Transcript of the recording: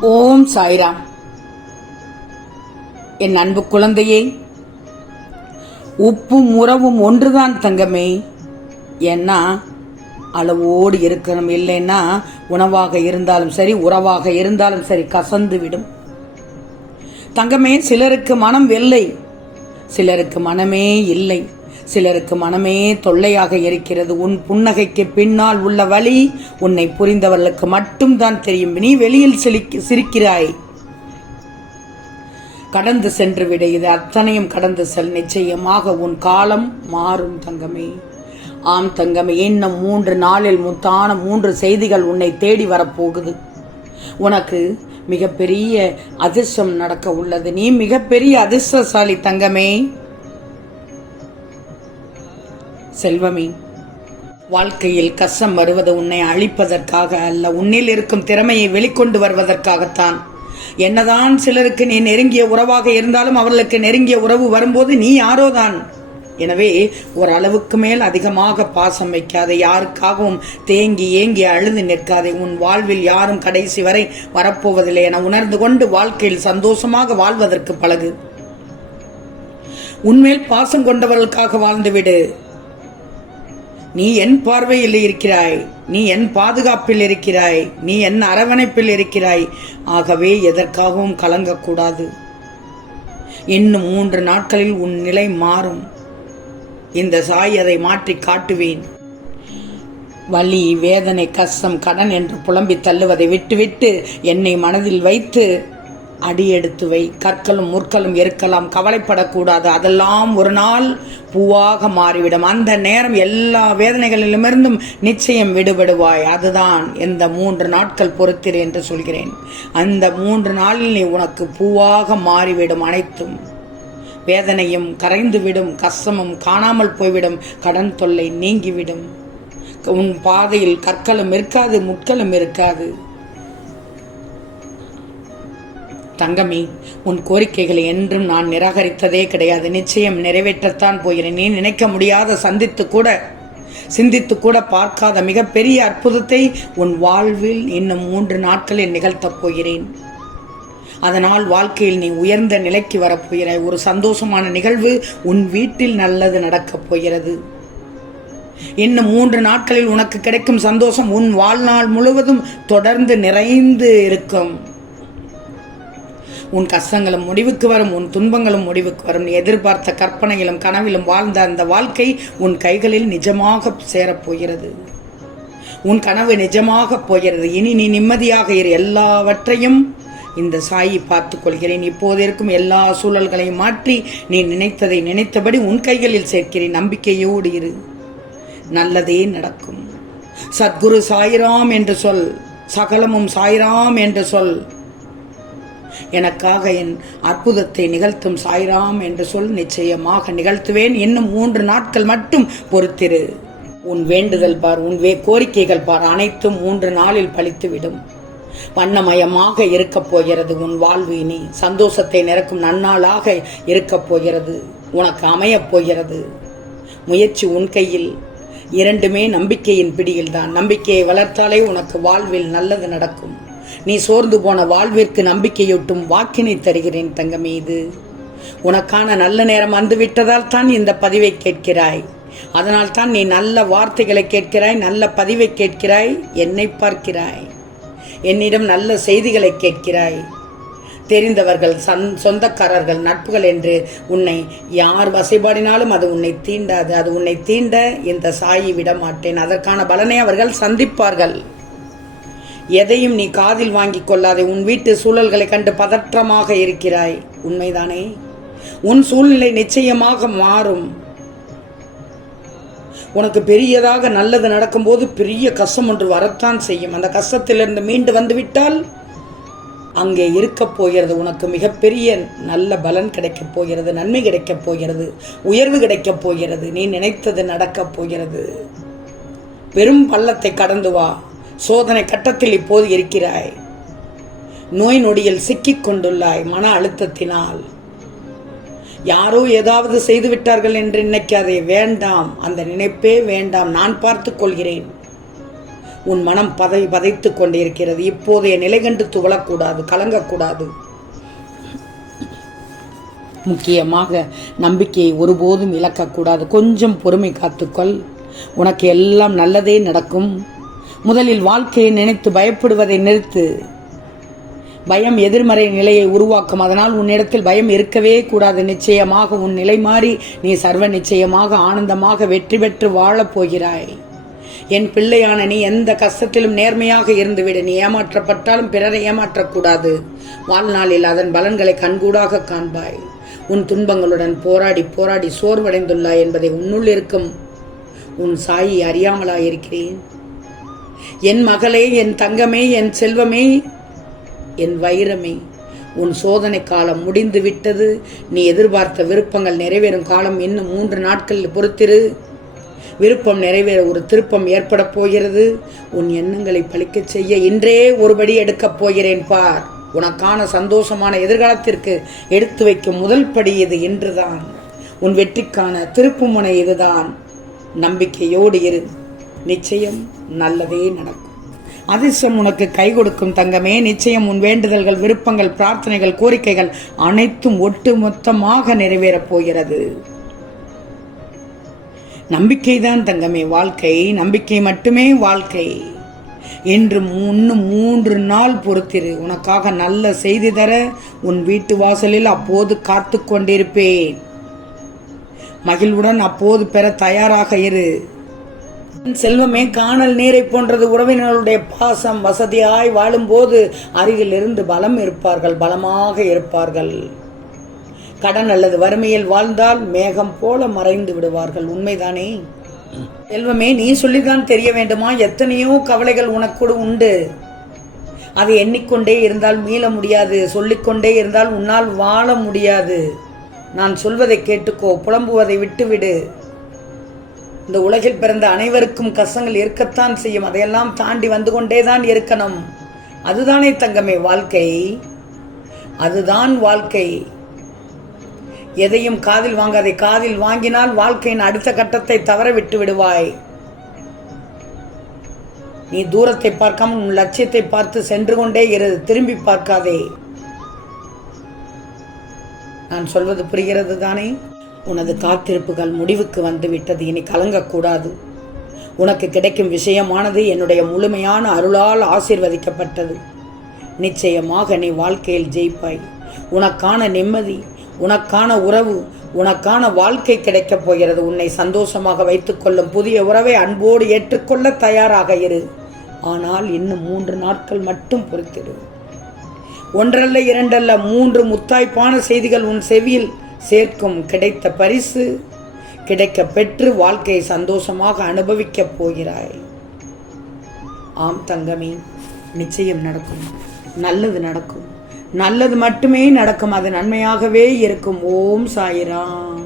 ஓம் சாய்ராம். என் அன்பு குழந்தையே உப்பும் உறவும் ஒன்றுதான் தங்கமே. ஏன்னா அளவோடு இருக்கணும் இல்லைன்னா உணவாக இருந்தாலும் சரி உறவாக இருந்தாலும் சரி கசந்து விடும் தங்கமே சிலருக்கு மனம் வெள்ளை சிலருக்கு மனமே இல்லை. சிலருக்கு மனமே தொல்லையாக இருக்கிறது. உன் புன்னகைக்கு பின்னால் உள்ள வழி உன்னை புரிந்தவர்களுக்கு மட்டும்தான் தெரியும். நீ வெளியில் சிரிக்கிறாய். கடந்து சென்று விட. இது அத்தனையும் கடந்து செல். நிச்சயமாக உன் காலம் மாறும் தங்கமே. ஆம் தங்கமே இன்னும் மூன்று நாளில் முத்தான மூன்று செய்திகள் உன்னை தேடி வரப்போகுது. உனக்கு மிகப்பெரிய அதிர்ஷ்டம் நடக்க உள்ளது. நீ மிகப்பெரிய அதிர்ஷ்டசாலி தங்கமே. செல்வமே வாழ்க்கையில் கஷ்டம் வருவது உன்னை அழிப்பதற்காக அல்ல உன்னில் இருக்கும் திறமையை வெளிக்கொண்டு வருவதற்காகத்தான். என்னதான் சிலருக்கு நீ நெருங்கிய உறவாக இருந்தாலும் அவர்களுக்கு நெருங்கிய உறவு வரும்போது நீ யாரோதான்? எனவே ஓரளவுக்கு மேல் அதிகமாக பாசம் வைக்காதே யாருக்காகவும் தேங்கி ஏங்கி அழுது நிற்காதே உன் வாழ்வில் யாரும் கடைசி வரை வரப்போவதில்லை என உணர்ந்து கொண்டு வாழ்க்கையில் சந்தோஷமாக வாழ்வதற்கு பழகு. உன்மேல் பாசம் கொண்டவர்களுக்காக வாழ்ந்துவிடு. நீ என் பார்வையில் இருக்கிறாய். நீ என் பாதுகாப்பில் இருக்கிறாய். நீ என் அரவணைப்பில் இருக்கிறாய். ஆகவே எதற்காகவும் கலங்கக்கூடாது. இன்னும் மூன்று நாட்களில் உன் நிலை மாறும். இந்த சாய் அதை மாற்றி காட்டுவேன். வலி வேதனை கஷ்டம் கடன் என்று புலம்பி தள்ளுவதை விட்டுவிட்டு என்னை மனதில் வைத்து அடி எடுத்து வை. கற்களும் முற்களும் இருக்கலாம் கவலைப்படக்கூடாது. அதெல்லாம் ஒரு நாள் பூவாக மாறிவிடும். அந்த நேரம் எல்லா வேதனைகளிலுமிருந்தும் நிச்சயம் விடுபடுவாய். அதுதான் இந்த மூன்று நாட்கள் பொறுத்திரு என்று சொல்கிறேன். அந்த மூன்று நாளில் நீ உனக்கு பூவாக மாறிவிடும் அனைத்தும். வேதனையும் கரைந்துவிடும். கஷ்டமும் காணாமல் போய்விடும். கடன் தொல்லை நீங்கிவிடும். உன் பாதையில் கற்களும் இருக்காது முட்களும் இருக்காது. தங்கமே உன் கோரிக்கைகளை என்றும் நான் நிராகரித்ததே கிடையாது. நிச்சயம் நிறைவேற்றத்தான் போகிறேன். நீ நினைக்க முடியாத சந்தித்து கூட சிந்தித்து கூட பார்க்காத மிகப்பெரிய அற்புதத்தை உன் வாழ்வில் இன்னும் மூன்று நாட்களில் நிகழ்த்தப் போகிறேன். அதனால் வாழ்க்கையில் நீ உயர்ந்த நிலைக்கு வரப்போகிறாய் ஒரு சந்தோஷமான நிகழ்வு உன் வீட்டில் நல்லது நடக்கப் போகிறது. இன்னும் மூன்று நாட்களில் உனக்கு கிடைக்கும் சந்தோஷம் உன் வாழ்நாள் முழுவதும் தொடர்ந்து நிறைந்து இருக்கும். உன் கஷ்டங்களும் முடிவுக்கு வரும் உன் துன்பங்களும் முடிவுக்கு வரும். நீ எதிர்பார்த்த கற்பனையிலும் கனவிலும் வாழ்ந்த அந்த வாழ்க்கை உன் கைகளில் நிஜமாக சேரப்போகிறது. உன் கனவு நிஜமாக போகிறது. இனி நீ நிம்மதியாக இரு. எல்லாவற்றையும் இந்த சாயி பார்த்து கொள்கிறேன். இப்போது இருக்கும் எல்லா சூழல்களையும் மாற்றி நீ நினைத்ததை நினைத்தபடி உன் கைகளில் சேர்க்கிறேன். நம்பிக்கையோடு இரு. நல்லதே நடக்கும். சத்குரு சாயிராம் என்று சொல். சகலமும் சாயிராம் என்று சொல். எனக்காக என் அற்புதத்தை நிகழ்த்தும் சாய்ராம் என்று சொல் நிச்சயமாக நிகழ்த்துவேன். இன்னும் மூன்று நாட்கள் மட்டும் பொறுத்திரு. உன் வேண்டுதல் பார் உன் வே கோரிக்கைகள் பார் அனைத்தும் மூன்று நாளில் பழித்துவிடும். வண்ணமயமாக இருக்கப் போகிறது உன் வாழ்வு இனி. சந்தோஷத்தை நிரக்கும் நன்னாளாக இருக்கப் போகிறது. உனக்கு அமையப் போகிறது. முயற்சி உன் கையில். இரண்டுமே நம்பிக்கையின் பிடியில்தான். நம்பிக்கையை வளர்த்தாலே உனக்கு வாழ்வில் நல்லது நடக்கும். நீ சோர்ந்து போன வாழ்விற்கு நம்பிக்கையூட்டும் வாக்கினை தருகிறேன் தங்கமே இது. உனக்கான நல்ல நேரம் வந்துவிட்டதால் தான் இந்த பதிவை கேட்கிறாய். அதனால் தான் நீ நல்ல வார்த்தைகளை கேட்கிறாய் நல்ல பதிவை கேட்கிறாய் என்னை பார்க்கிறாய். என்னிடம் நல்ல செய்திகளை கேட்கிறாய். தெரிந்தவர்கள் சந் சொந்தக்காரர்கள் நட்புகள் என்று உன்னை யார் வசைபாடினாலும் அது உன்னை தீண்டாது அது உன்னை தீண்ட இந்த சாயி விட மாட்டேன் அதற்கான பலனை அவர்கள் சந்திப்பார்கள். எதையும் நீ காதில் வாங்கிக் கொள்ளாதே. உன் வீட்டு சூழல்களை கண்டு பதற்றமாக இருக்கிறாய். உண்மைதானே? உன் சூழ்நிலை நிச்சயமாக மாறும். உனக்கு பெரியதாக நல்லது நடக்கும்போது பெரிய கஷ்டம் ஒன்று வரத்தான் செய்யும். அந்த கஷ்டத்திலிருந்து மீண்டு வந்துவிட்டால் அங்கே இருக்கப் போகிறது. உனக்கு மிகப்பெரிய நல்ல பலன் கிடைக்கப் போகிறது. நன்மை கிடைக்கப் போகிறது. உயர்வு கிடைக்கப் போகிறது. நீ நினைத்தது நடக்கப் போகிறது. பெரும் பள்ளத்தை கடந்து வா. சோதனை கட்டத்தில் இப்போது இருக்கிறாய். நோய் நொடியில் சிக்கிக் கொண்டுள்ளாய் மன அழுத்தத்தினால். யாரோ ஏதாவது செய்து விட்டார்கள் என்று நினைக்காதே வேண்டாம் அந்த நினைப்பே வேண்டாம் நான் பார்த்துக் கொள்கிறேன். உன் மனம் பதை பதைத்துக் கொண்டிருக்கிறது. இப்போதைய நிலை கண்டு துவளக்கூடாது கலங்கக்கூடாது. முக்கியமாக நம்பிக்கையை ஒருபோதும் இழக்கக்கூடாது. கொஞ்சம் பொறுமை காத்துக்கொள். உனக்கு எல்லாம் நல்லதே நடக்கும். முதலில் வாழ்க்கையை நினைத்து பயப்படுவதை நிறுத்து. பயம் எதிர்மறை நிலையை உருவாக்கும். அதனால் உன்னிடத்தில் பயம் இருக்கவே கூடாது. நிச்சயமாக உன் நிலை மாறி நீ சர்வ நிச்சயமாக ஆனந்தமாக வெற்றி பெற்று வாழப் போகிறாய். என் பிள்ளையான நீ எந்த கஷ்டத்திலும் நேர்மையாக இருந்துவிடு. நீ ஏமாற்றப்பட்டாலும் பிறரை ஏமாற்றக்கூடாது. வாழ்நாளில் அதன் பலன்களை கண்கூடாக காண்பாய். உன் துன்பங்களுடன் போராடி போராடி சோர்வடைந்துள்ளாய் என்பதை உன்னுள் இருக்கும் உன் சாயி அறியாமலாயிருக்கிறேன். என் மகளே என் தங்கமே என் செல்வமே என் வைரமே உன் சோதனை காலம் முடிந்து விட்டது. நீ எதிர்பார்த்த விருப்பங்கள் நிறைவேறும் காலம் இன்னும் மூன்று நாட்களில் பொறுத்திரு. விருப்பம் நிறைவேற ஒரு திருப்பம் ஏற்பட போகிறது. உன் எண்ணங்களை பழிக்கச் செய்ய இன்றே ஒருபடி எடுக்கப் போகிறேன் பார். உனக்கான சந்தோஷமான எதிர்காலத்திற்கு எடுத்து வைக்கும் முதல் படி இது இன்றுதான். உன் வெற்றிக்கான திருப்புமுனை இதுதான். நம்பிக்கையோடு இரு. நிச்சயம் நல்லதே நடக்கும். அதிர்ஷ்டம் உனக்கு கை கொடுக்கும் தங்கமே. நிச்சயம் உன் வேண்டுதல்கள் விருப்பங்கள் பிரார்த்தனைகள் கோரிக்கைகள் அனைத்தும் ஒட்டு மொத்தமாக நிறைவேறப் போகிறது. நம்பிக்கைதான் தங்கமே வாழ்க்கை. நம்பிக்கை மட்டுமே வாழ்க்கை. என்று இன்னும் மூன்று நாள் பொறுத்திரு. உனக்காக நல்ல செய்தி தர உன் வீட்டு வாசலில் அப்போது காத்து கொண்டிருப்பேன். மகிழ்வுடன் அப்போது பெற தயாராக இரு. செல்வமே காணல் நீரை போன்றது உறவினர்களுடைய பாசம் வசதியாய் வாழும்போது அருகிலிருந்து பலம் இருப்பார்கள் பலமாக இருப்பார்கள். கடன் அல்லது வறுமையில் வாழ்ந்தால் மேகம் போல மறைந்து விடுவார்கள். உண்மைதானே? செல்வமே நீ சொல்லிதான் தெரிய வேண்டுமா? எத்தனையோ கவலைகள் உனக்கூட உண்டு. அதை எண்ணிக்கொண்டே இருந்தால் மீள முடியாது. சொல்லிக்கொண்டே இருந்தால் உன்னால் வாழ முடியாது. நான் சொல்வதை கேட்டுக்கோ புலம்புவதை விட்டுவிடு. இந்த உலகில் பிறந்த அனைவருக்கும் கஷ்டங்கள் இருக்கத்தான் செய்யும். அதையெல்லாம் தாண்டி வந்து கொண்டேதான் இருக்கணும். அதுதானே தங்கமே வாழ்க்கை. அதுதான் வாழ்க்கை. எதையும் காதில் வாங்காதே. காதில் வாங்கினால் வாழ்க்கையின் அடுத்த கட்டத்தை தவற விட்டு விடுவாய். நீ தூரத்தை பார்க்காமல் உன் லட்சியத்தை பார்த்து சென்று கொண்டே இரு. திரும்பி பார்க்காதே. நான் சொல்வது புரிகிறது தானே உனது காத்திருப்புகள் முடிவுக்கு வந்து விட்டது இனி கலங்கக்கூடாது. உனக்கு கிடைக்கும் விஷயமானது என்னுடைய முழுமையான அருளால் ஆசீர்வதிக்கப்பட்டது. நிச்சயமாக நீ வாழ்க்கையில் ஜெயிப்பாய். உனக்கான நிம்மதி உனக்கான உறவு உனக்கான வாழ்க்கை கிடைக்கப் போகிறது. உன்னை சந்தோஷமாக வைத்துக்கொள்ளும் புதிய உறவை அன்போடு ஏற்றுக்கொள்ள தயாராக இரு. ஆனால் இன்னும் மூன்று நாட்கள் மட்டும் பொறுத்திரு. ஒன்றல்ல இரண்டல்ல மூன்று முத்தாய்ப்பான செய்திகள் உன் செவியில் சேர்க்கும் கிடைத்த பரிசு கிடைக்க பெற்று வாழ்க்கையை சந்தோஷமாக அனுபவிக்கப் போகிறாய். ஆம் தங்கமே நிச்சயம் நடக்கும். நல்லது நடக்கும். நல்லது மட்டுமே நடக்கும். அது நன்மையாகவே இருக்கும். ஓம் சாயிராம்.